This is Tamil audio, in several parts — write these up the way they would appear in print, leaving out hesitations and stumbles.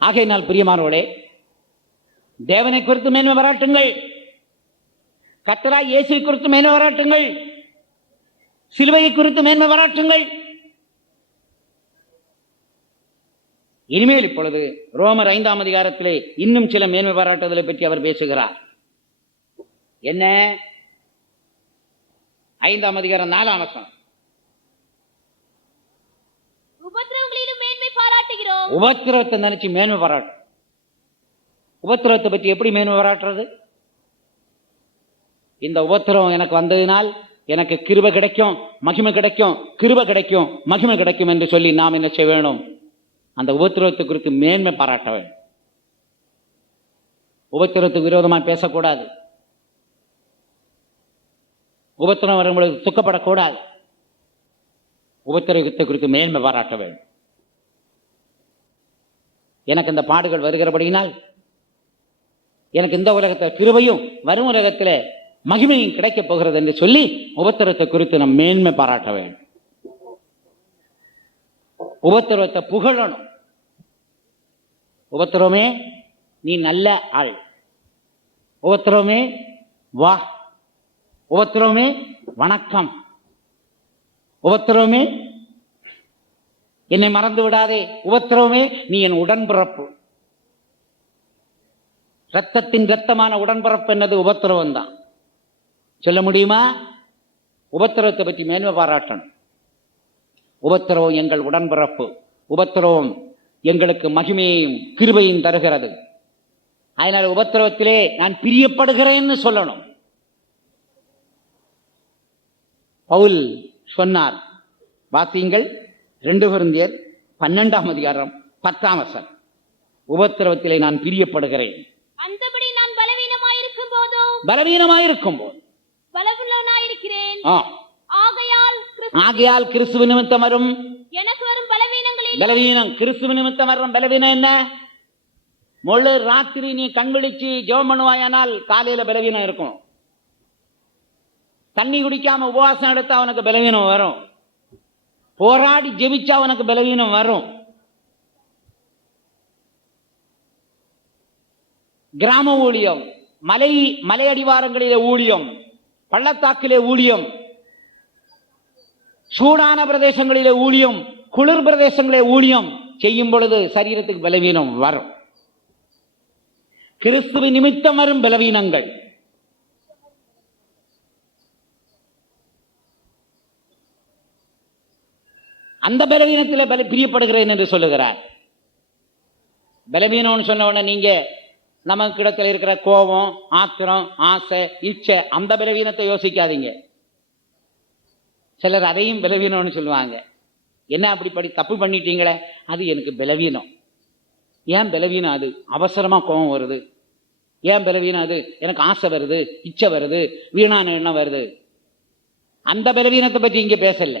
ஆகையினால் பிரியமானவர்களே, தேவனை குறித்து மேன்மை பாராட்டுங்கள், கர்த்தராகிய இயேசுவை குறித்து மேன்மை பாராட்டுங்கள், சிலுவையை குறித்து மேன்மை பாராட்டுங்கள். இனிமேல் இப்பொழுது ரோமர் 5ஆம் அதிகாரத்திலே இன்னும் சில மேன்மை பாராட்டுதலை பற்றி அவர் பேசுகிறார். என்ன? 5ஆம் அதிகாரம் 4ஆம் வசனம். உபத்திரவங்களிலும் மேன்மை பாராட்டுகிறோம். உபத்திரவத்தை நினைச்சு மேன்மை பாராட்டு. உபத்திரவத்தை பற்றி எப்படி மேன்மை பாராட்டுறது? இந்த உபத்திரவம் எனக்கு வந்ததினால் எனக்கு கிருபை கிடைக்கும், மகிமை கிடைக்கும், கிருபை கிடைக்கும், மகிமை கிடைக்கும் என்று சொல்லி நாம் என்ன செய்ய வேணும்? அந்த உபத்திரவத்தை குறித்து மேன்மை பாராட்ட வேண்டும். உபத்திரவத்துக்கு விரோதமாக பேசக்கூடாது. உபத்திரம் வரும்பொழுது துக்கப்படக்கூடாது. உபத்திரவத்தை குறித்து மேன்மை பாராட்ட வேண்டும். எனக்கு இந்த பாடுகள் வருகிறபடியினால் எனக்கு இந்த உலகத்தில் கிருபையும் வரும் உலகத்தில் மகிமையும் கிடைக்கப் போகிறது என்று சொல்லி உபத்திரவத்தை குறித்து நாம் மேன்மை பாராட்ட வேண்டும். உபத்திரவத்தை புகழணும். உபத்திரவமே நீ நல்ல ஆள், உபத்திரவமே வா, உபத்திரவமே வணக்கம், உபத்திரவமே என்னை மறந்து விடாதே, உபத்திரவமே நீ என் உடன்பிறப்பு. இரத்தத்தின் இரத்தமான உடன்பிறப்பு என்னது? உபத்திரவம் தான். சொல்ல முடியுமா? உபத்திரவத்தை பற்றி மேன்மை பாராட்டணும். உபத்திரவம் எங்கள் உடன்பிறப்பு, உபத்திரவம் எங்களுக்கு மகிமையையும் கிருபையும் தருகிறது. அதனால் உபத்திரவத்திலே நான் பிரியப்படுகிறேன்னு சொல்லணும். பவுல் சொன்னார், வாசியுங்கள் 2 கொரிந்தியர் 12ஆம் அதிகாரம் 10ஆம் வசனம். உபத்திரவத்திலே நான் பிரியப்படுகிறேன். அந்தபடி நான் பலவீனமாயிருக்கும் போது பலவுள்ளவனாயிருக்கிறேன். ஆகையால் கிறிஸ்துவ நிமித்தம் வரும் எனக்கு வரும் பலவீனங்களில் பலவீனம். கிறிஸ்துவ நிமித்தம் வரும் பலவீனம் என்ன? முழு ராத்திரி நீ கண் விழிச்சு ஜெபம் பண்ணுவாயானால் காலையில பலவீனம் இருக்கும். தண்ணி குடிக்காம உபவாசம் எடுத்தா அவனுக்கு பலவீனம் வரும். போராடி ஜெபிச்சா அவனுக்கு பலவீனம் வரும். கிராம ஊழியம், மலை அடிவாரங்களிலே ஊழியம், பள்ளத்தாக்கிலே ஊழியம், சூடான பிரதேசங்களிலே ஊழியம், குளிர் பிரதேசங்களிலே ஊழியம் செய்யும் பொழுது சரீரத்துக்கு பலவீனம் வரும். கிறிஸ்துவ நிமித்தம் வரும் பலவீனங்கள். அந்த பலவீனத்தில் பிரியப்படுகிறேன் என்று சொல்லுகிறார். பலவீனம்னு சொன்ன உடனே நீங்க நமக்கு இடத்துல இருக்கிற கோபம், ஆத்திரம், ஆசை, இச்சை அந்த பலவீனத்தை யோசிக்காதீங்க. சிலர் அதையும் பலவீனம்னு சொல்லுவாங்க. என்ன அப்படி தப்பு பண்ணிட்டீங்களே, அது எனக்கு பலவீனம். ஏன் பலவீனம்? அது அவசரமா கோபம் வருது. ஏன் பலவீனம்? அது எனக்கு ஆசை வருது, இச்சை வருது, வீணான எண்ணம் வருது. அந்த பலவீனத்தை பற்றி இங்க பேசல.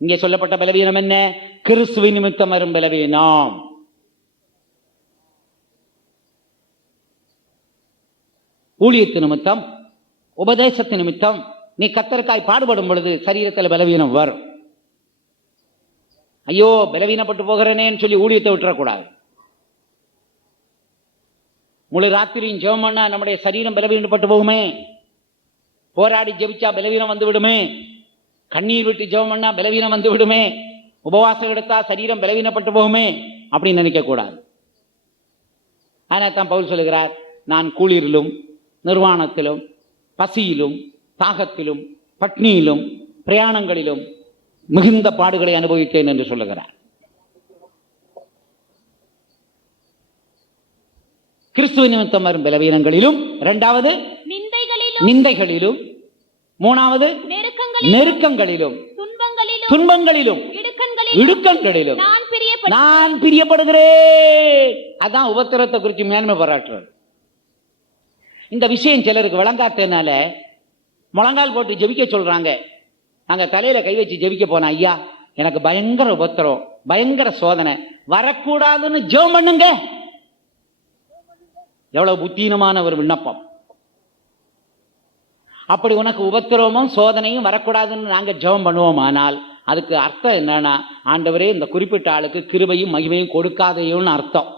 இங்கே சொல்லப்பட்ட பலவீனம் என்ன? கிறிஸ்துவ நிமித்தம் வரும் பலவீனம். ஊழியத்து நிமித்தம், உபதேசத்து நிமித்தம் நீ கர்த்தருக்காய் பாடுபடும் பொழுது சரீரத்தில் பலவீனம் வரும். ஐயோ பலவீனப்பட்டு போகிறேனேன்னு சொல்லி ஊழியத்தை விட்டுறக்கூடாது. முழு ராத்திரியும் ஜெபம் பண்ணா நம்முடைய சரீரம் பலவீனப்பட்டு போகுமே. போராடி ஜெபிச்சா பலவீனம் வந்து விடுமே. கண்ணீர் விட்டு ஜெபம் பண்ணா பலவீனம் வந்து விடுமே. உபவாசம் எடுத்தா சரீரம் பலவீனப்பட்டு போகுமே அப்படின்னு நினைக்க கூடாது. ஆனால் தான் பவுல் சொல்லுகிறார், நான் குளிரிலும் நிர்வாணத்திலும் பசியிலும் தாகத்திலும் பட்னியிலும் பிரயாணங்களிலும் மிகுந்த பாடுகளை அனுபவித்தேன் என்று சொல்லுகிறார். கிறிஸ்துவ நிமித்தம் வரும் பலவீனங்களிலும், இரண்டாவது நிந்தைகளிலும், மூணாவது நெருக்கங்களிலும், துன்பங்களிலும், இடுக்கண்களிலும் நான் பிரியப்படுகிறேன். அதான் உபத்திரத்தை குறித்து மேன்மை பாராட்டுறது. இந்த விஷயம் சிலருக்கு விளங்காதனால முழங்கால் போட்டு ஜெபிக்க சொல்றாங்க. நாங்க தலையில கை வச்சு ஜெபிக்க போன, ஐயா எனக்கு பயங்கர உபத்திரம், பயங்கர சோதனை வரக்கூடாதுன்னு ஜெபம் பண்ணுங்க. எவ்வளவு புத்தீனமான ஒரு விண்ணப்பம். அப்படி உனக்கு உபத்திரமும் சோதனையும் வரக்கூடாதுன்னு நாங்க ஜெபம் பண்ணுவோம். ஆனால் அதுக்கு அர்த்தம் என்னன்னா, ஆண்டவரே இந்த குறிப்பிட்ட ஆளுக்கு கிருபையும் மகிமையும் கொடுக்காதையும்னு அர்த்தம்.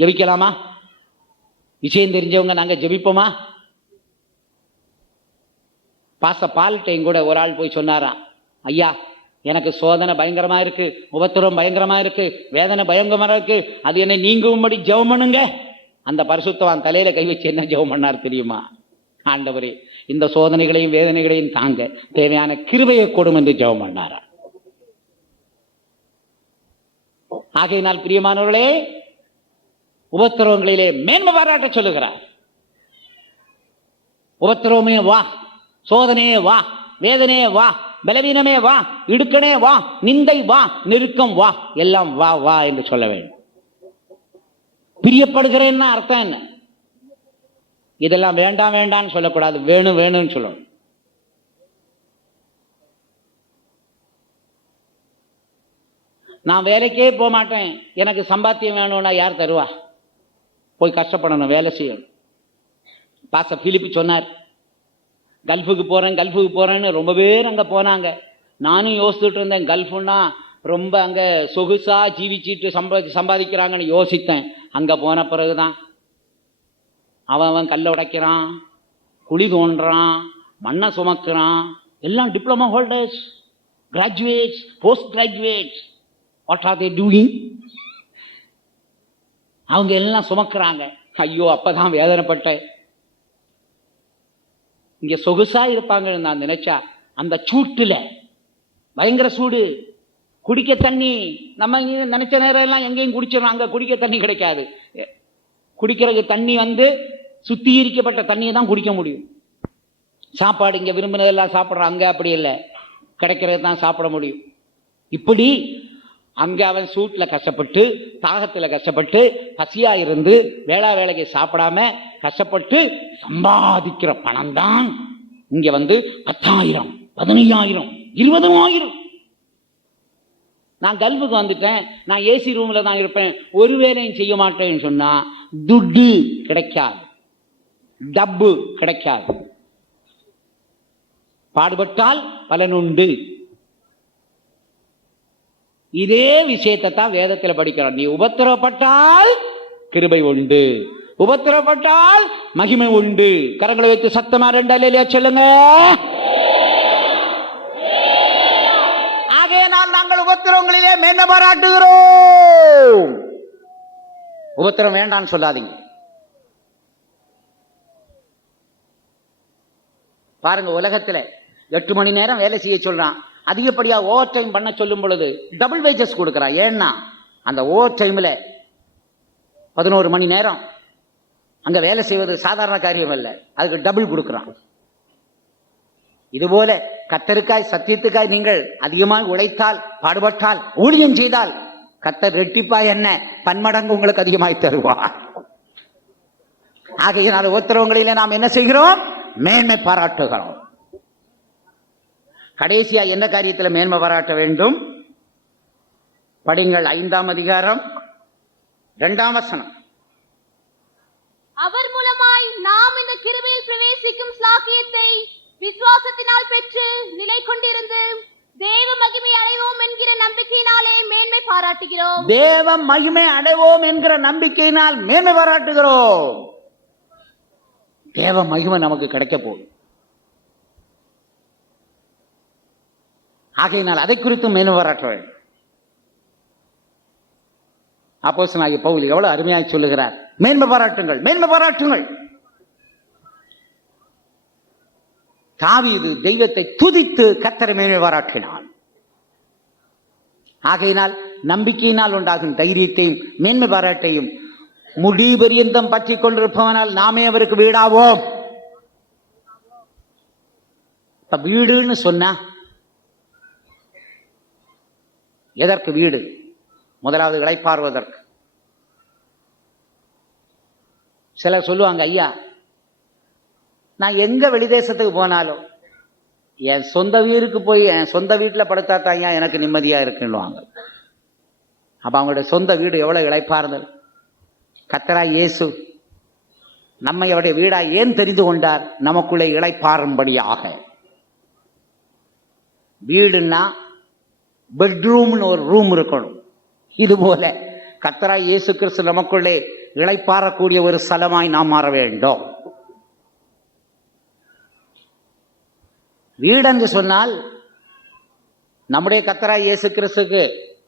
ஜெபிக்கலாமா? விஷயம் தெரிஞ்சவங்க நாங்க ஜெபிப்போமா? பால்கிட்டையும் கூட ஒரு ஆள் போய் சொன்னாராம், ஐயா எனக்கு சோதனை பயங்கரமா இருக்கு, உபத்திரம் பயங்கரமா இருக்கு, வேதனை பயங்கரமா இருக்கு, அது என்னை நீங்கும்படி ஜெபம் பண்ணுங்க. அந்த பரிசுத்தவான் தலையில கை வச்சு என்ன ஜெபம் பண்ணார் தெரியுமா? ஆண்டவரே இந்த சோதனைகளையும் வேதனைகளையும் தாங்க தேவையான கிருபையை கொடும் என்று ஜெபம் பண்ணாரா. ஆகையினால் பிரியமானவர்களே, உபத்திரவங்களிலே மேன்மை பாராட்ட சொல்லுகிறார். உபத்திரவமே வா, சோதனையே வா, வேதனையே வா, பலவீனமே வா, இடுக்கனே வா, நிந்தை வா, நெருக்கம் வா, எல்லாம் வா வா என்று சொல்ல வேண்டும். பிரியப்படுகிறேன்னா அர்த்தம் என்ன? இதெல்லாம் வேண்டாம் வேண்டாம்னு சொல்லக்கூடாது, வேணும் வேணும்னு சொல்லணும். நான் வேலைக்கே போக மாட்டேன், எனக்கு சம்பாத்தியம் வேணும்னா யார் தருவா? போய் கஷ்டப்படணும், வேலை செய்யணும். பாஸ்டர் பிலிப்பு சொன்னார், கல்ஃபுக்கு போறேன்னு ரொம்ப பேர் அங்க போனாங்க. நானும் யோசிச்சுட்டு இருந்தேன், கல்ஃபுன்னா ரொம்ப அங்க சொகுசா ஜீவிச்சிட்டு சம்பாதிக்கிறாங்கன்னு யோசித்தேன். அங்க போன பிறகுதான் அவன் கல்லை உடைக்கிறான், குழி தோன்றான், மண்ணை சுமக்கிறான். எல்லாம் diploma holders, graduates, post graduates. What are they doing? அவங்க எல்லாம் சுமக்கிறாங்க. ஐயோ, அப்பதான் வேதனைப்பட்டேன். இங்க சொகுசா இருப்பாங்கன்னு நான் நினைச்சா, அந்த சூட்டுல பயங்கர சூடு, குடிக்க தண்ணி நம்ம நினைச்ச நேரம் எல்லாம் எங்கேயும் குடிச்சிடணும், அங்க குடிக்க தண்ணி கிடைக்காது. குடிக்கிறதுக்கு தண்ணி சுத்திகரிக்கப்பட்ட தண்ணியை தான் குடிக்க முடியும். சாப்பாடு இங்க விரும்பினதெல்லாம் சாப்பிட்றோம், அங்க அப்படி இல்லை, கிடைக்கிறது தான் சாப்பிட முடியும். இப்படி அங்க அவன் சூட்ல கஷ்டப்பட்டு, தாகத்துல கஷ்டப்பட்டு, பசியா இருந்து, வேலைக்கு சாப்பிடாம கஷ்டப்பட்டு சம்பாதிக்கிற பணம் தான் இங்க 10,000, 15,000, 20,000. நான் கல்ஃபுக்கு வந்துட்டேன், நான் ஏசி ரூம்ல தான் இருப்பேன், ஒரு வேலையும் செய்ய மாட்டேன்னு சொன்னா துட்டு கிடைக்காது, டப்பு கிடைக்காது. பாடுபட்டால் பலனுண்டு. இதே விஷயத்தை தான் வேதத்தில் படிக்கிறோம். நீ உபத்திரப்பட்டால் கிருபை உண்டு, உபத்திரப்பட்டால் மகிமை உண்டு. கரங்களை வைத்து சத்தமா 2 அல்லேலூயா சொல்லுங்க. ஆகையினால் நாங்கள் உபத்திரவங்களிலே மேன்மை பாராட்டுகிறோம். உபத்திரம் வேண்டான்னு சொல்லாதீங்க. பாருங்க, உலகத்துல 8 மணி நேரம் வேலை செய்ய சொல்றான், அதிகப்படியா ஓவர் டைம் பண்ண சொல்லும் பொழுது டபுள் வேஜஸ் கொடுக்கிறான். ஏன்னா அந்த ஓவர் டைம்ல 11 மணி நேரம் அங்க வேலை செய்வது சாதாரண காரியம் அல்ல, அதுக்கு டபுள் கொடுக்கிறான். இதுபோல கர்த்தருக்காய் சத்தியத்துக்காய் நீங்கள் அதிகமாக உழைத்தால், பாடுபட்டால், ஊழியம் செய்தால் கர்த்தர் ரெட்டிப்பாய் என்ன பன்மடங்கு உங்களுக்கு அதிகமாய் தருவார். ஆகையினால் உத்தரவுகளிலே நாம் என்ன செய்கிறோம்? மேன்மை பாராட்டுகிறோம். கடைசியா என்ன காரியத்தில் மேன்மை பாராட்ட வேண்டும்? படிங்கள் 5ஆம் அதிகாரம் 2ஆம் வசனம். அவர் மூலமாய் நாம் இந்த கிருபையில் பிரவேசிக்கும் ஸ்லாக்கியத்தை விசுவாசத்தினால் பெற்று நிலை கொண்டிருந்து தேவ மகிமை அடைவோம் என்கிற நம்பிக்கையினாலே மேன்மை பாராட்டுகிறோம். தேவ மகிமை அடைவோம் என்கிற நம்பிக்கையினால் மேன்மை பாராட்டுகிறோம். தேவ மகிமை நமக்கு கிடைக்க போகுது. ஆகையினால் அதை குறித்து மேன்மை பாராட்ட வேண்டும். அப்போஸ்தலனாகிய பவுல் எவ்வளவு அருமையாக சொல்லுகிறார், மேன்மை பாராட்டுங்கள், மேன்மை பாராட்டுங்கள். தாவீது தெய்வத்தை துதித்து கர்த்தரை மேன்மை பாராட்டினான். ஆகையினால் நம்பிக்கையினால் உண்டாகும் தைரியத்தையும் மேன்மை பாராட்டையும் முடிபரியந்தம் பற்றி கொண்டிருப்பவனால் நாமே அவருக்கு வீடாவோம். இப்ப வீடுன்னு சொன்னா எதற்கு வீடு? முதலாவது இளைப்பாறுவதற்கு. சிலர் சொல்லுவாங்க, ஐயா நான் எங்க வெளிதேசத்துக்கு போனாலும் என் சொந்த வீட்டுக்கு போய் என் சொந்த வீட்டில் படுத்தா தான் எனக்கு நிம்மதியா இருக்குன்னுவாங்க. அப்ப அவங்களுடைய சொந்த வீடு எவ்வளவு இளைப்பாறுதல். கர்த்தராய் இயேசு நம்மை அவருடைய வீடா ஏன் தெரிந்து கொண்டார்? நமக்குள்ளே இளைப்பாறும்படியாக. வீடுன்னா பெட்ரூம்னு ஒரு ரூம் இருக்கணும். இது போல கர்த்தராய் இயேசு கிறிஸ்து நமக்குள்ளே இளைப்பாறக்கூடிய ஒரு ஸ்தலமாய் நாம் மாற வேண்டும். வீடு என்று சொன்னால் நம்முடைய கர்த்தராகிய இயேசு கிறிஸ்துவுக்கு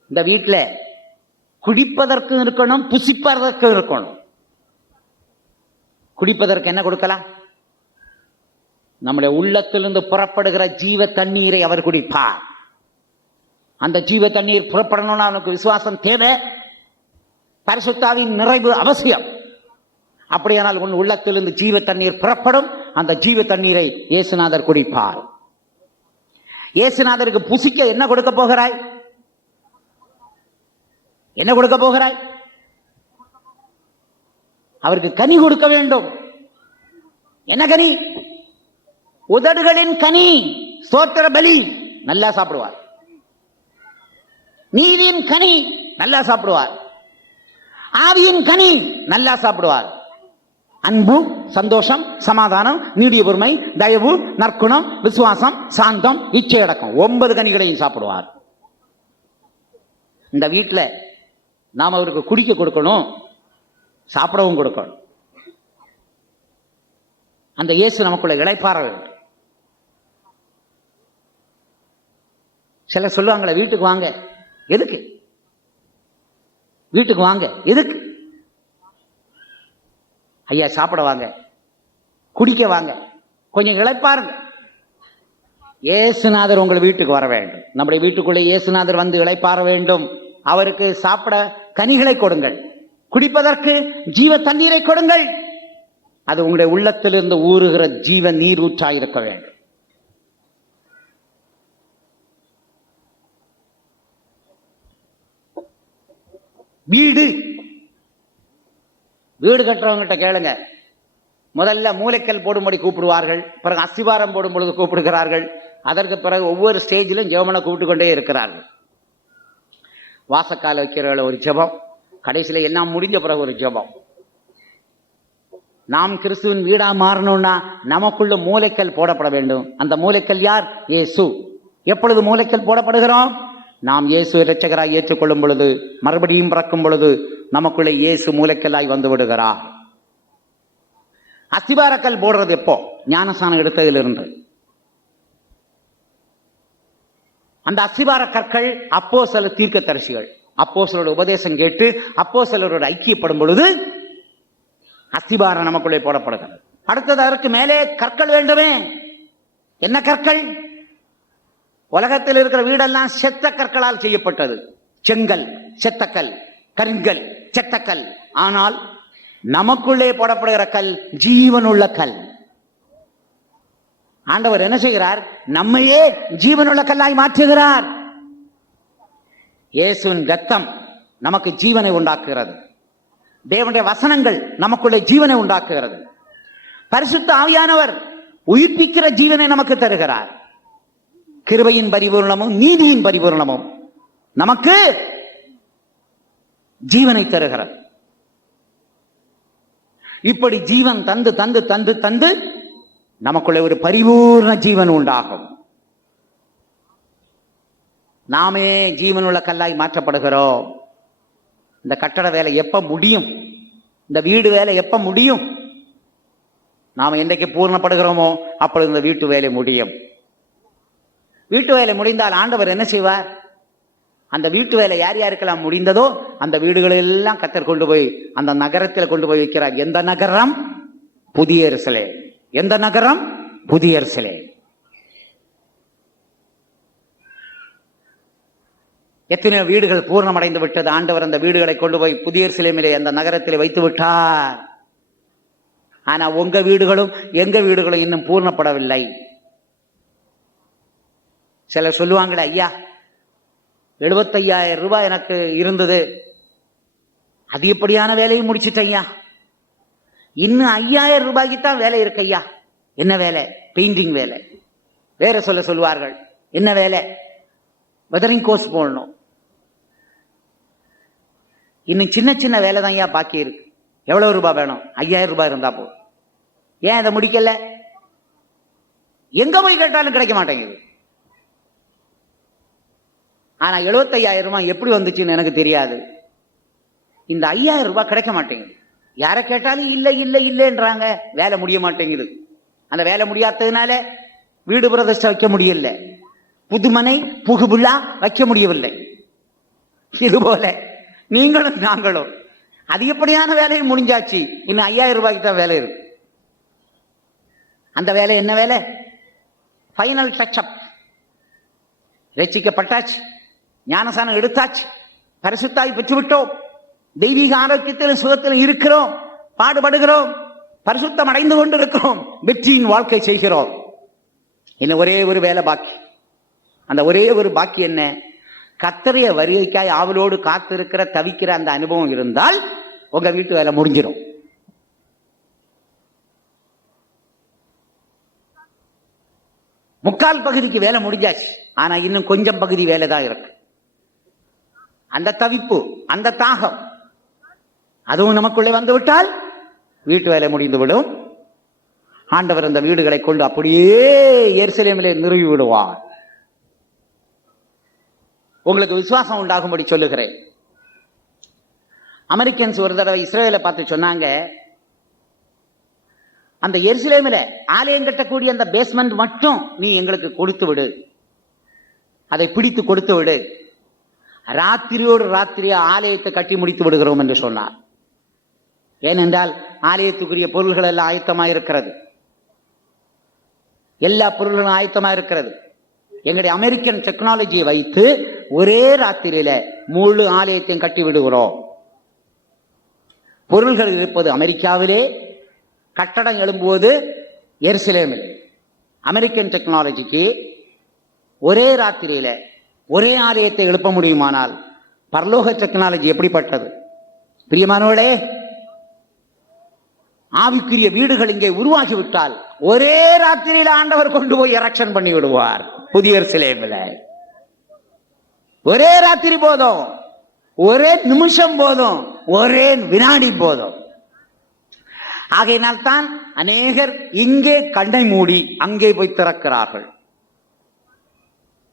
இந்த வீட்டில் குடிப்பதற்கும் இருக்கணும், புசிப்பதற்கும் இருக்கணும். குடிப்பதற்கு என்ன கொடுக்கலாம்? நம்முடைய உள்ளத்திலிருந்து புறப்படுகிற ஜீவ தண்ணீரை அவர் குடிப்பார். அந்த ஜீவ தண்ணீர் புறப்படணும்னா அவனுக்கு விசுவாசம் தேவை, பரிசுத்தாவின் நிறைவு அவசியம். அப்படியானால் உன் உள்ளத்திலிருந்து ஜீவ தண்ணீர் புறப்படும். அந்த ஜீவ தண்ணீரை இயேசுநாதர் குடிப்பார். இயேசுநாதருக்கு புசிக்க என்ன கொடுக்க போகிறாய்? என்ன கொடுக்க போகிறாய்? அவருக்கு கனி கொடுக்க வேண்டும். என்ன கனி? உதடுகளின் கனி, ஸ்தோத்திர பலி. நல்லா சாப்பிடுவார். நீதியின் கனி நல்லா சாப்பிடுவார். ஆவியின் கனி நல்லா சாப்பிடுவார். அன்பு, சந்தோஷம், சமாதானம், நீடிய பொறுமை, தயவு, நற்குணம், விசுவாசம், சாந்தம், இச்சையடக்கம் 9 கனிகளையும் சாப்பிடுவார். இந்த வீட்டில் நாம் அவருக்கு குடிக்க கொடுக்கணும், சாப்பிடவும் கொடுக்கணும். அந்த இயேசு நமக்குள்ள இளைப்பாற வேண்டும். சிலர் சொல்லுவாங்களே, வீட்டுக்கு வாங்க. எதுக்கு வீட்டுக்கு வாங்க? எதுக்கு? ஐயா சாப்பிட வாங்க, குடிக்க வாங்க, கொஞ்சம் இளைப்பாருங்க. இயேசுநாதர் உங்கள் வீட்டுக்கு வர வேண்டும். நம்முடைய வீட்டுக்குள்ளே இயேசுநாதர் வந்து இளைப்பாற வேண்டும். அவருக்கு சாப்பிட கனிகளை கொடுங்கள், குடிப்பதற்கு ஜீவ தண்ணீரை கொடுங்கள். அது உங்களுடைய உள்ளத்திலிருந்து ஊறுகிற ஜீவ நீர் ஊற்றாயிருக்க வேண்டும். வீடு வீடு கட்டுறவங்கிட்ட கேளுங்க. முதல்ல மூலைக்கல் போடும்படி கூப்பிடுவார்கள், பிறகு அஸ்திவாரம் போடும் பொழுது கூப்பிடுகிறார்கள், அதற்கு பிறகு ஒவ்வொரு ஸ்டேஜிலும் ஜெபமனை கூப்பிட்டு கொண்டே இருக்கிறார்கள். வாசக்கால வைக்கிற ஒரு ஜெபம், கடைசியில் எல்லாம் முடிஞ்ச பிறகு ஒரு ஜெபம். நாம் கிறிஸ்துவின் வீடா மாறணும்னா நமக்குள்ள மூலைக்கல் போடப்பட வேண்டும். அந்த மூலைக்கல் யார்? இயேசு. எப்பொழுது மூலைக்கல் போடப்படுகிறோம்? நாம் இயேசு இரட்சகராய் ஏற்றுக்கொள்ளும் பொழுது, மறுபடியும் பிறக்கும் பொழுது நமக்குள்ளே இயேசு மூலைக்கல்லாய் வந்து விடுகிறார். அஸ்திவாரக்கல் போடுறது எப்போ? ஞானஸ்நானம் எடுத்ததிலிருந்து. அந்த அஸ்திவார கற்கள் அப்போஸ்தலர் தீர்க்கதரிசிகள் அப்போஸ்தலரோட உபதேசம் கேட்டு அப்போஸ்தலரோடு ஐக்கியப்படும் பொழுது அஸ்திவாரம் நமக்குள்ளே போடப்படுகிறது. அடுத்தது அதற்கு மேலே கற்கள் வேண்டுமே. என்ன கற்கள்? உலகத்தில் இருக்கிற வீடெல்லாம் செத்த கற்களால் செய்யப்பட்டது. செங்கல், செத்தக்கல், கருங்கல், செத்தக்கல். ஆனால் நமக்குள்ளே போடப்படுகிற கல் ஜீவனுள்ள கல். ஆண்டவர் என்ன செய்கிறார்? நம்மையே ஜீவனுள்ள கல்லாய் மாற்றுகிறார். இயேசுவின் இரத்தம் நமக்கு ஜீவனை உண்டாக்குகிறது. தேவனுடைய வசனங்கள் நமக்குள்ளே ஜீவனை உண்டாக்குகிறது. பரிசுத்த ஆவியானவர் உயிர்ப்பிக்கிற ஜீவனை நமக்கு தருகிறார். கிருபையின் பரிபூரணமும் நீதியின் பரிபூரணமும் நமக்கு ஜீவனை தருகிறது. இப்படி ஜீவன் தந்து தந்து தந்து தந்து நமக்குள்ளே ஒரு பரிபூர்ண ஜீவன் உண்டாகும். நாமே ஜீவனுள்ள கல்லாய் மாற்றப்படுகிறோம். இந்த கட்டட வேலை எப்ப முடியும்? இந்த வீடு வேலை எப்ப முடியும்? நாம் என்றைக்கு பூர்ணப்படுகிறோமோ அப்பொழுது இந்த வீட்டு வேலை முடியும். வீட்டு வேலை முடிந்தால் ஆண்டவர் என்ன செய்வார்? அந்த வீட்டு வேலை யார் யாருக்கெல்லாம் முடிந்ததோ அந்த வீடுகளெல்லாம் கர்த்தர் கொண்டு போய் அந்த நகரத்தில் கொண்டு போய் வைக்கிறார். எந்த நகரம்? புதிய எருசலேம். எந்த நகரம்? புதிய எருசலேம். எத்தனையோ வீடுகள் பூர்ணமடைந்து விட்டது. ஆண்டவர் அந்த வீடுகளை கொண்டு போய் புதிய எருசலேமிலே அந்த நகரத்தில் வைத்து விட்டார். ஆனா உங்க வீடுகளும் எங்க வீடுகளும் இன்னும் பூர்ணப்படவில்லை. சிலர் சொல்லுவாங்களே, ஐயா 75,000 ரூபாய் எனக்கு இருந்தது, அது எப்படியான வேலையும் முடிச்சிட்டேன் ஐயா, இன்னும் 5,000 ரூபாய்க்கு தான் வேலை இருக்கு ஐயா. என்ன வேலை? பெயிண்டிங் வேலை. வேற சொல்லுவார்கள், என்ன வேலை? வெதரிங் கோர்ஸ் போடணும். இன்னும் சின்ன சின்ன வேலை தான் ஐயா பாக்கி இருக்கு. எவ்வளவு ரூபாய் வேணும்? 5,000 ரூபாய் இருந்தா போதும். ஏன் இதை முடிக்கல? எங்க போய் கேட்டாலும் கிடைக்க மாட்டேங்குது. ஆனா 75,000 ரூபாய் எப்படி வந்துச்சுன்னு எனக்கு தெரியாது. இந்த 5,000 ரூபாய் கிடைக்க மாட்டேங்குது. யாரை கேட்டாலும் இல்லை இல்லை இல்லைன்றாங்க. வேலை முடிய மாட்டேங்குது. அந்த வேலை முடியாததுனால வீடு பிரதிஷ்டை வைக்க முடியல, புதுமனை புகுவிழா வைக்க முடியவில்லை. இதுபோல நீங்களும் நாங்களும் அதிகப்படியான வேலையும் முடிஞ்சாச்சு. இன்னும் 5000 ரூபாய்க்கு தான் வேலை இருக்கு. அந்த வேலை என்ன வேலை? Final touch-up. ரட்சிக்கப்பட்டாச்சு, ஞானசானம் எடுத்தாச்சு, பரிசுத்தாய் பெற்றுவிட்டோம், தெய்வீக ஆரோக்கியத்திலும் சுகத்திலும் இருக்கிறோம், பாடுபடுகிறோம், பரிசுத்தம் அடைந்து கொண்டிருக்கிறோம், வெற்றியின் வாழ்க்கை செய்கிறோம். இன்னும் ஒரே ஒரு வேலை பாக்கி. அந்த ஒரே ஒரு பாக்கி என்ன? கர்த்தருடைய வருகைக்காய் ஆவலோடு காத்திருக்கிற தவிக்கிற அந்த அனுபவம் இருந்தால் உங்க வீட்டு வேலை முடிஞ்சிடும். முக்கால் பகுதிக்கு வேலை முடிஞ்சாச்சு, ஆனா இன்னும் கொஞ்சம் பகுதி வேலை தான் இருக்கு. அந்த தவிப்பு, அந்த தாகம், அதுவும் நமக்குள்ளே வந்து விட்டால் வீட்டு வேலை முடிந்துவிடும். ஆண்டவர் அந்த வீடுகளை கொண்டு அப்படியே எருசலேமிலே நிறுவி விடுவார். உங்களுக்கு விசுவாசம் உண்டாகும்படி சொல்லுகிறேன். அமெரிக்கன்ஸ் ஒரு தடவை இஸ்ரேலை பார்த்து சொன்னாங்க, அந்த எருசலேமில் ஆலயம் கட்டக்கூடிய அந்த பேஸ்மெண்ட் மட்டும் நீ எங்களுக்கு கொடுத்து விடு, அதை பிடித்து கொடுத்து விடு, ராத்திரியோடு ராத்திரியா ஆலயத்தை கட்டி முடித்து விடுகிறோம் என்று சொன்னார். ஏனென்றால் ஆலயத்துக்குரிய பொருள்கள் எல்லாம் ஆயத்தமாக இருக்கிறது, எல்லா பொருள்களும் ஆயத்தமாக இருக்கிறது. எங்களுடைய அமெரிக்கன் டெக்னாலஜியை வைத்து ஒரே ராத்திரியில முழு ஆலயத்தையும் கட்டி விடுகிறோம். பொருள்கள் இருப்பது அமெரிக்காவிலே, கட்டடம் எழும்புவது எருசலேமில். அமெரிக்கன் டெக்னாலஜிக்கு ஒரே ராத்திரியில ஒரே ஆலயத்தை எழுப்ப முடியுமானால் பரலோக டெக்னாலஜி எப்படிப்பட்டது? பிரியமானவர்களே, ஆவிக்குரிய வீடுகள் இங்கே உருவாகிவிட்டால் ஒரே ராத்திரியில ஆண்டவர் கொண்டு போய் எரெக்ஷன் பண்ணி விடுவார். புதிய எருசலேமில் ஒரே ராத்திரி போதும், ஒரே நிமிஷம் போதும், ஒரே வினாடி போதும். ஆகையினால் தான் அநேகர் இங்கே கண்ணை மூடி அங்கே போய் திறக்கிறார்கள்.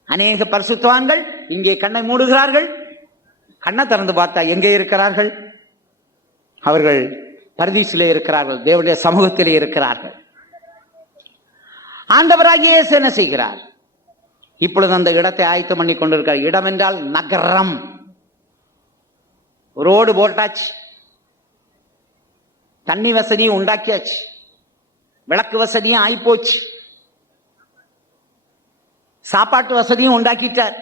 அநேக பரிசுத்தவான்கள் இங்கே கண்ணை மூடுகிறார்கள், கண்ணை திறந்து பார்த்தா எங்கே இருக்கிறார்கள்? அவர்கள் பரதீசிலே இருக்கிறார்கள், தேவனுடைய சமூகத்திலே இருக்கிறார்கள். ஆண்டவராகிய இயேசு என்ன செய்கிறார்? இப்பொழுது அந்த இடத்தை ஆயத்தம் பண்ணி கொண்டிருக்கிறார். இடம் என்றால் நகரம். ரோடு போட்டாச்சு, தண்ணி வசதியும் உண்டாக்கியாச்சு, விளக்கு வசதியும் ஆயிப்போச்சு, சாப்பாட்டு வசதியும் உண்டாக்கிட்டார்.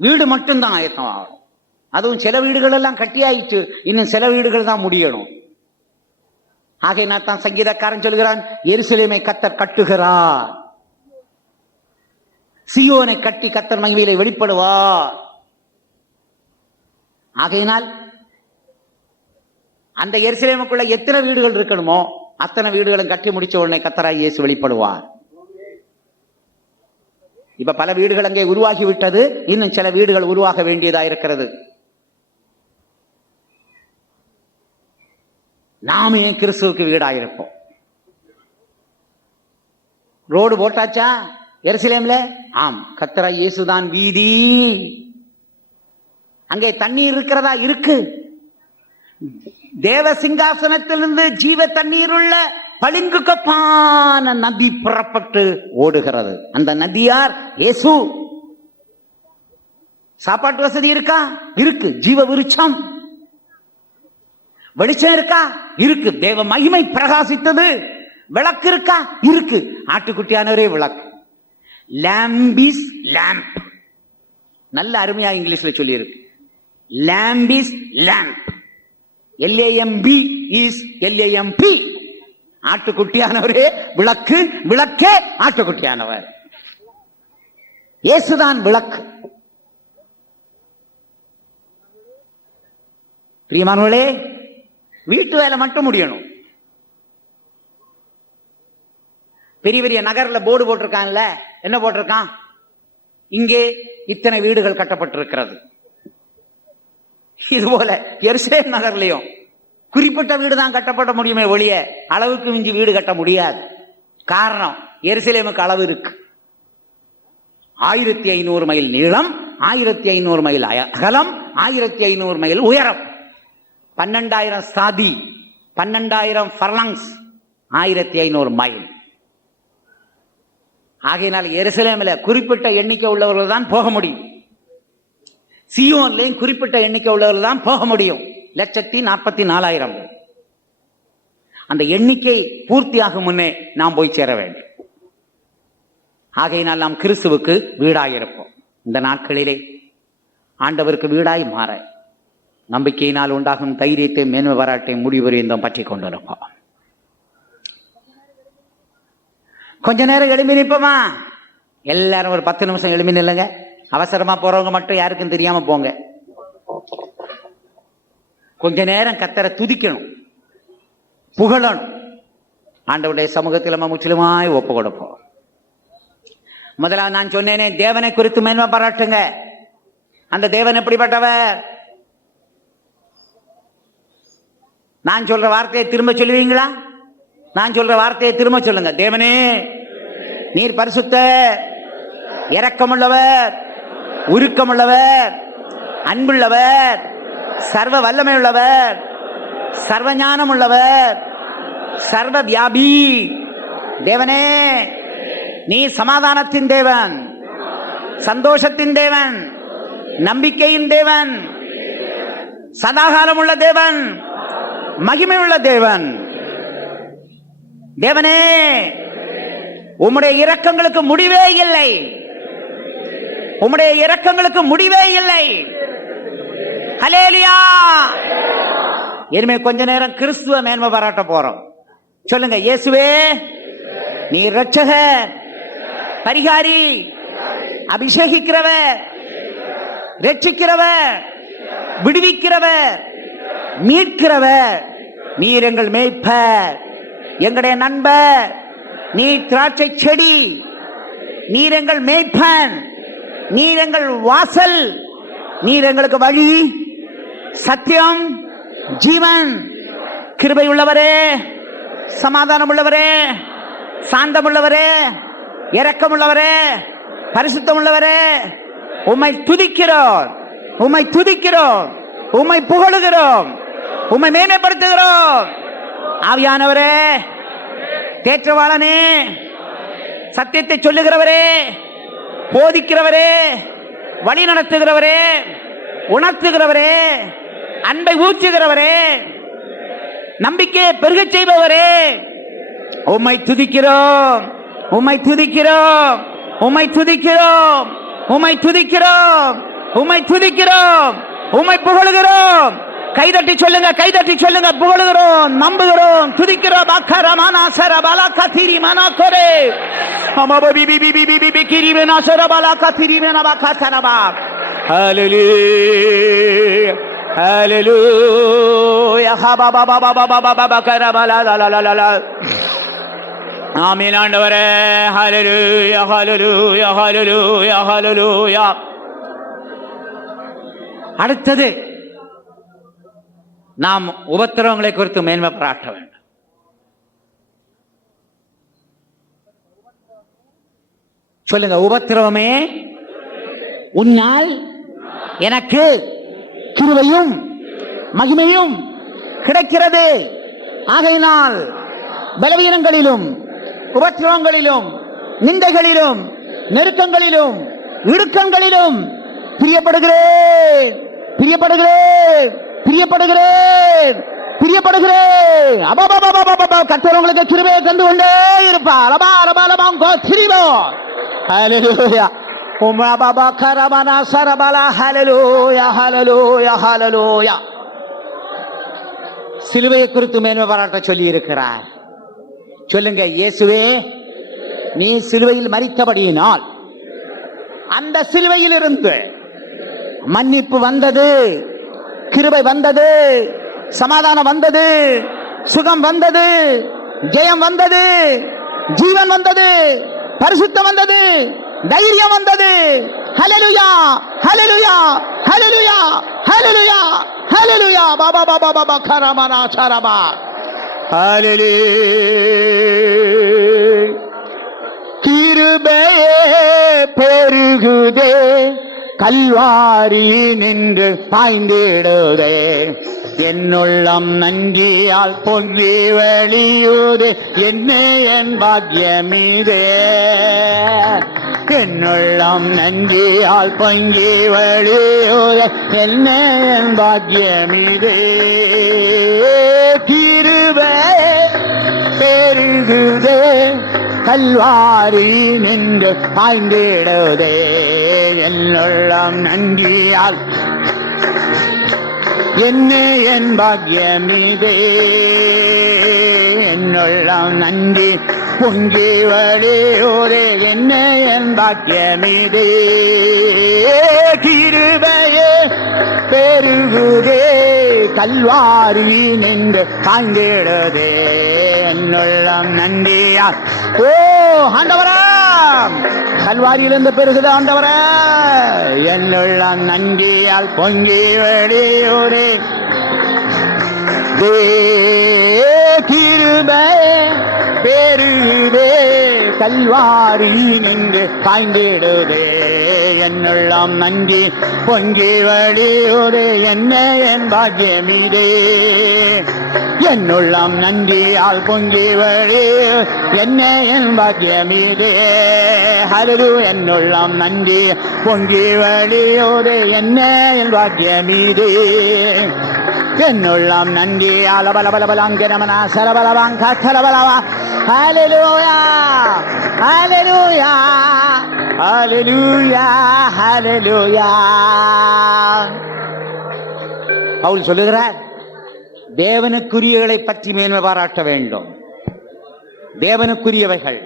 வீடு மட்டும்தான் ஆயத்தம் ஆகும். அதுவும் சில வீடுகள் எல்லாம் கட்டியாயிட்டு, இன்னும் சில வீடுகள் தான் முடியணும். ஆகையினால் தான் சங்கீதக்காரன் சொல்கிறான், எருசலேமை கர்த்தர் கட்டுகிறார், சீயோனை கட்டி கர்த்தர் மகிமையிலே வெளிப்படுவார். ஆகையினால் அந்த எருசலேமுக்குள்ள எத்தனை வீடுகள் இருக்கணுமோ அத்தனை வீடுகளும் கட்டி முடிச்ச உடனே கர்த்தராகிய இயேசு வெளிப்படுவார். இப்ப பல வீடுகள் அங்கே உருவாகி விட்டது, இன்னும் சில வீடுகள் உருவாக வேண்டியதா இருக்கிறது. நாமே கிறிஸ்துவுக்கு வீடாயிருப்போம். ரோடு போட்டாச்சா எருசலேம்ல? ஆம், கர்த்தராகிய இயேசுதான் வீதி. அங்கே தண்ணீர் இருக்கிறதா? இருக்கு. தேவ சிங்காசனத்திலிருந்து ஜீவ தண்ணீர் உள்ள பளிங்கு கப்பான நதி புறப்பட்டு ஓடுகிறது. அந்த நதியார் இயேசு. சாப்பாட்டு வசதி இருக்கா? இருக்கு. ஜீவ விருட்சம். வெளிச்சம் இருக்கா? இருக்கு. தேவ மகிமை பிரகாசித்தது. விளக்கு இருக்கா? இருக்கு. ஆட்டுக்குட்டியானவரே விளக்கு. lamb is lamp. நல்ல அருமையா இங்கிலீஷ்ல சொல்லி இருக்கு. lamb is lamp. LAMB is LAMP. ஆட்டுக்குட்டியானவரே விளக்கு, விளக்கே ஆட்டுக்குட்டியானவர். இயேசுதான் விளக்கு. பிரியமானவர்களே, வீட்டு வேலை மட்டும் முடியணும். பெரிய பெரிய நகர்ல போர்டு போட்டிருக்கான்ல, என்ன போட்டிருக்கான்? இங்கே இத்தனை வீடுகள் கட்டப்பட்டிருக்கிறது. இதுபோல எருசலேம் நகர்லயும் குறிப்பிட்ட வீடு தான் கட்டப்பட முடியுமே ஒழிய அளவுக்கு மிஞ்சி வீடு கட்ட முடியாது. காரணம், எருசலேமுக்கு அளவு இருக்கு. 1500 மைல் நீளம், 1500 மைல் அகலம், 1500 மைல் உயரம். 12,000 சாதி, 12,000 ஃபர்லாங்ஸ், 1500 மைல். ஆகையினால் எருசலேமில் குறிப்பிட்ட எண்ணிக்கை உள்ளவர்கள் தான் போக முடியும். சீயோன்லையும் குறிப்பிட்ட எண்ணிக்கை உள்ளவர்கள் தான் போக முடியும். 1,44,000. அந்த எண்ணிக்கை பூர்த்தியாகும் முன்னே நாம் போய் சேர வேண்டும். ஆகையினால் நாம் கிறிஸ்துவுக்கு வீடாயிருப்போம். இந்த நாட்களிலே ஆண்டவருக்கு வீடாய் மாற நம்பிக்கையினால் உண்டாகும் தைரியத்தை, மேன்மை பாராட்டை முடிவுரையும் பற்றி கொண்டிருப்போம். கொஞ்ச நேரம் எழுப்பி நிற்போமா? எல்லாரும் ஒரு 10 நிமிஷம் எழுப்பி நில்லுங்க. அவசரமா போறவங்க மட்டும் யாருக்கும் தெரியாம போங்க. கொஞ்ச நேரம் கர்த்தரை துதிக்கணும், புகழணும். ஆண்டவருடைய சமூகத்தில் நம்ம முற்றிலுமாய் ஒப்பு கொடுப்போம். முதலாவது நான் சொன்னேனே, தேவனை குறித்து மேன்மை பாராட்டுங்க. அந்த தேவன் எப்படிப்பட்டவர்? நான் சொல்ற வார்த்தையை திரும்ப சொல்லுவீங்களா? நான் சொல்ற வார்த்தையை திரும்ப சொல்லுங்க. தேவனே, நீர் பரிசுத்தர், இரக்கமுள்ளவர், உருக்கமுள்ளவர், அன்புள்ளவர், சர்வ வல்லமை உள்ளவர், சர்வ ஞானம் உள்ளவர், சர்வ வியாபி. தேவனே, நீ சமாதானத்தின் தேவன், சந்தோஷத்தின் தேவன், நம்பிக்கையின் தேவன், சதாகாலம் உள்ள தேவன், மகிமை உள்ள தேவன். தேவனே, உம்முடைய இரக்கங்களுக்கு முடிவே இல்லை, உம்முடைய இரக்கங்களுக்கு முடிவே இல்லை. ஹல்லேலூயா. இனிமே கொஞ்ச நேரம் கிறிஸ்துவ மேன்மை பாராட்ட போறோம். சொல்லுங்க, இயேசுவே நீ இரட்சகர், பரிகாரி, அபிஷேகிக்கிறவர், ரட்சிக்கிறவர், விடுவிக்கிறவர், மீட்கிறவர். நீர் எங்கள் மேய்ப்பர், எங்களுடைய நண்பர். நீர் திராட்சை செடி, நீர் எங்கள் மேய்ப்பன், நீர் எங்கள் வாசல், நீர் எங்களுக்கு வழி, சத்தியம், ஜீவன். கிருபை உள்ளவரே, சமாதானம் உள்ளவரே, சாந்தம் உள்ளவரே, இரக்கம் உள்ளவரே, பரிசுத்தம் உள்ளவரே, உம்மை துதிக்கிறோம், உம்மை துதிக்கிறோம், உம்மை புகழுகிறோம், உம்மை மேன்மைப்படுத்துகிறோம். ஆவியானவரே, தேற்றவாளனே, சத்தியத்தை சொல்லுகிறவரே, போதிக்கிறவரே, வழி நடத்துகிறவரே, உணர்த்துகிறவரே, அன்பை ஊற்றுகிறவரே, நம்பிக்கையை பெருகச் செய்பவரே, உம்மை துதிக்கிறோம், உம்மை துதிக்கிறோம், உம்மை துதிக்கிறோம், உம்மை துதிக்கிறோம், உம்மை துதிக்கிறோம், உம்மை புகழுகிறோம். கைதட்டி சொல்லுங்க, கைதட்டி சொல்லுங்க. புகழுகிறோம், நம்புகிறோம், துதிக்கிறோம். அக்கரமானா சரபாலா Kadri மனா கோரே அமப BP BP BP கிரிமனா சரபாலா Kadri மனா பகதரபா. ஹalleluya, ஹalleluya. ஹபா பபா பபா பபா பகரபாலா லா லா லா லா. ஆமென் ஆண்டவரே. ஹalleluya, ஹalleluya, ஹalleluya, ஹalleluya. அடுத்தது நாம் உபத்திரவங்களை குறித்து மேன்மை பாராட்ட வேண்டும். சொல்லுங்க, உபத்திரவமே உன்னால் எனக்கு கிருபையும் மகிமையும் கிடைக்கிறது. ஆகையினால் பலவீனங்களிலும் உபத்திரவங்களிலும் நிந்தைகளிலும் நெருக்கங்களிலும் இடுக்கங்களிலும் பிரியப்படுகிறேன், பிரியப்படுகிறேன், பிரியப்படுகிறேன், பிரியப்படுகிறேன். கர்த்தர் உங்களுக்கு கிருபையை தந்து கொண்டே இருப்பார். ஹல்லேலூயா. ஹல்லேலூயா, ஹல்லேலூயா, ஹல்லேலூயா. சிலுவையை குறித்து மேன்மை பாராட்ட சொல்லி இருக்கிறார். சொல்லுங்க, இயேசுவே நீ சிலுவையில் மரித்தபடியினால் அந்த சிலுவையில் இருந்து மன்னிப்பு வந்தது, கிருபை வந்தது, சமாதானம் வந்தது, சுகம் வந்தது, ஜெயம் வந்தது, ஜீவன் வந்தது, பரிசுத்தம் வந்தது, தைரியம் வந்தது. ஹல்லேலூயா, ஹல்லேலூயா, ஹல்லேலூயா, ஹல்லேலூயா, ஹல்லேலூயா. பாபா பாபா பாபா கரமனா சரபா. ஹல்லேலூயா. கிருபையே பெருகுதே, கல்வாரி நின்று பாய்ந்திடுதே. என்னுள்ளம் நன்றியால் பொங்கி வெளியூது என்ன என் பாக்கியமிதே. என்னுள்ளம் நன்றியால் பொங்கி வெளியூது என்ன என் பாக்கியமிதே. கிருபை பெருகுதே கல்வாரி நின்று பாய்ந்திடுதே. என்னுள்ளம் நன்றியால் என்ன என் பாக்கியமிதே. என்னுள்ளம் நன்றி பொங்கி வழியோதே என்ன என் பாக்கியமிதே. கிருபையே பெருகுதே கல்வாரி நின்று காய்ந்திடுதே. என்னுள்ளம் நன்றியா. ஓ ஆண்டவரே, கல்வாரியிலிருந்து பெருகுது ஆண்டவரே. என்னுள்ளம் நன்றியால் பொங்கி வெளியூரே. கிருபை பெருகுதே கல்வாரி நின்று பாய்ந்திடுதே. என்னுள்ளம் நன்றி பொங்கி வழியூரே என்ன என் பாக்கியமிதே. என்னுள்ளம் நன்றியால் பொங்கி வழி என்ன என் பாக்கியமிதே. ஹல்லேலூயா. என்னுள்ளம் நன்றி பொங்கி வழியோரே என்ன என் பாக்கியமிதே. என்னுள்ளம் நன்றி அலபலபலபலாங்கனமனா சரபலவாங்க கரபலவா. ஹல்லேலூயா ஹல்லேலூயா ஹல்லேலூயா ஹல்லேலூயா. பவுல் சொல்லுகிறார், தேவனுக்குரியவைகளை பற்றி மேன்மை பாராட்ட வேண்டும். தேவனுக்குரியவைகள்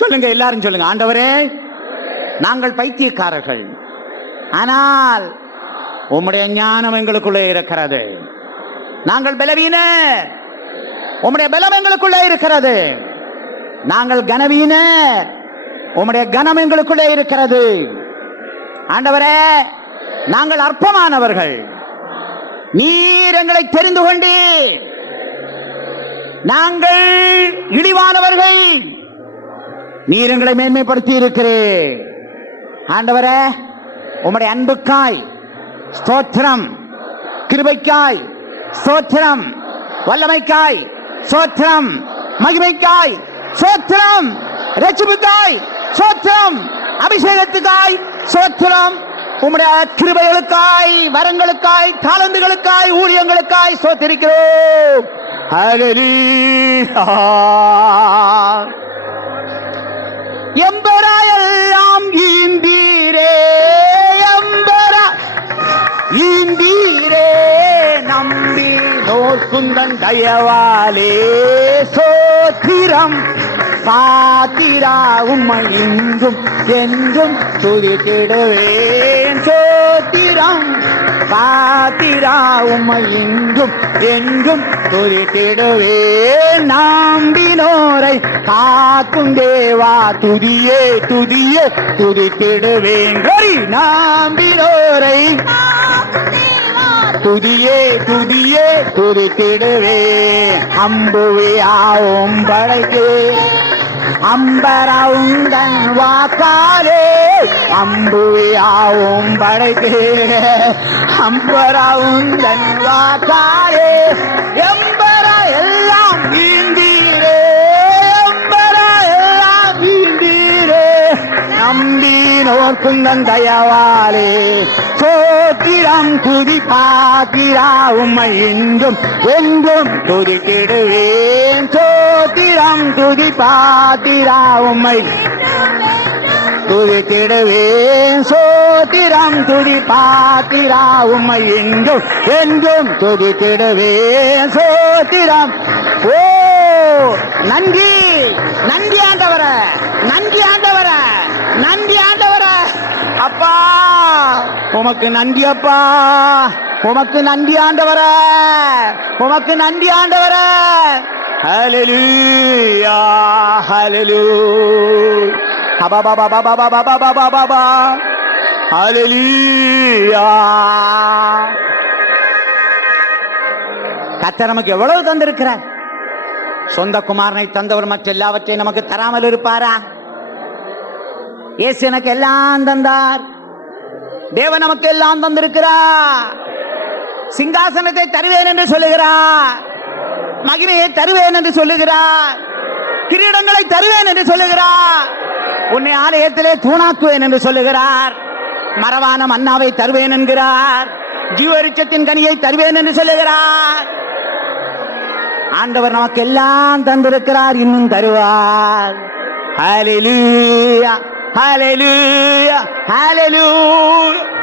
சொல்லுங்க, எல்லாரும் சொல்லுங்க. ஆண்டவரே, நாங்கள் பைத்தியக்காரர்கள், ஆனால் உம்முடைய ஞானம் எங்களுக்குள்ளே இருக்கிறது. நாங்கள் பலவீனர், உம்முடைய பலம் எங்களுக்குள்ளே இருக்கிறது. நாங்கள் கனவீனர், உம்முடைய கனம் எங்களுக்குள்ளே இருக்கிறது. ஆண்டவரே, நாங்கள் அற்பமானவர்கள், நீர் எங்களை தெரிந்து கொண்டீர். நாங்கள் இழிவானவர்கள், நீர் எங்களை மேன்மைப்படுத்தி இருக்கிறீர். ஆண்டவரே, உம்முடைய அன்புக்காய் ஸ்தோத்திரம், கிருபைக்காய் ஸ்தோத்திரம், வல்லமைக்காய் ஸ்தோத்திரம், மகிமைக்காய் ஸ்தோத்திரம், ரட்சிப்புக்காய் ஸ்தோத்திரம், அபிஷேகத்துக்காய் ஸ்தோத்திரம், உம்முடைய கிருபைகளுக்காய், வரங்களுக்காய், தாளந்துகளுக்காய், ஊழியங்களுக்காய் ஸ்தோத்திரிக்கிறோம். ஹல்லேலூயா. எம்பராயெல்லாம் ஈந்தீரே, எம்பரா ஈந்தீரே, நம்பி நோக்குந்தன் தயவாலே சோத்திரம். பாத்திரா உம்மை இன்றும் என்றும் துதித்திடுவேன். சோத்திரம் பாத்திரா உம்மை இன்றும் என்றும் துதித்திடுவேன். நம்பினோரை காக்கும் தேவா, துதியே துதியே துதித்திடுவேன். நம்பினோரை துதியே துதியே துதித்திடுவேன். அம்புவியாவும் படைக்கு அம்பரா உந்தன் வாக்காலே, அம்புவியாவும் படைக்கு அம்பரா உந்தன் வாக்காலே. எம்பரா எல்லாம் ஈந்தீரே, எம்பரா எல்லாம் ஈந்தீரே, நம்பினோர் குந்தன் தயவாலே சோத்திரம். துதி பாத்திரா உம்மை இன்றும் என்றும் துதித்திடுவேன். சோத்திரம் துதி பாத்திரா உம்மை துதித்திடுவேன். சோத்திரம் துதி பாத்திரா உம்மை இன்றும் என்றும் துதித்திடுவேன். சோத்திரம். ஓ நன்றி, நன்றி ஆண்டவரே, நன்றி ஆண்டவரே, நன்றி ஆண்டவரே. அப்பா உமக்கு நன்றி, அப்பா உமக்கு நன்றி ஆண்டவரே, உமக்கு நன்றி ஆண்டவரே. ஹல்லேலூயா ஹல்லேலூயா. அபபபபபபபபபபப. ஹல்லேலூயா. கர்த்தர் நமக்கு எவ்வளவு தந்திருக்கிறார். சொந்த குமாரனை தந்தவர் மற்ற எல்லாவற்றையும் நமக்கு தராமல் இருப்பாரா? இயேசு எனக்கு எல்லாம் தந்தார். தேவன் நமக்கு எல்லாம் தந்திருக்கிறார். சிங்காசனத்தை தருவேன் என்று சொல்லுகிறார், மகிமையை தருவேன் என்று சொல்லுகிறார், கிரீடங்களை தருவேன் என்று சொல்லுகிறார், உன்னை ஆலயத்திலே தூணாக்குவேன் என்று சொல்லுகிறார், மரவான மன்னாவை தருவேன் என்கிறார், ஜீவவிருட்சத்தின் கனியை தருவேன் என்று சொல்லுகிறார். ஆண்டவர் நமக்கு எல்லாம் தந்திருக்கிறார், இன்னும் தருவார். ஹல்லேலூயா, ஹல்லேலூயா, ஹல்லேலூயா.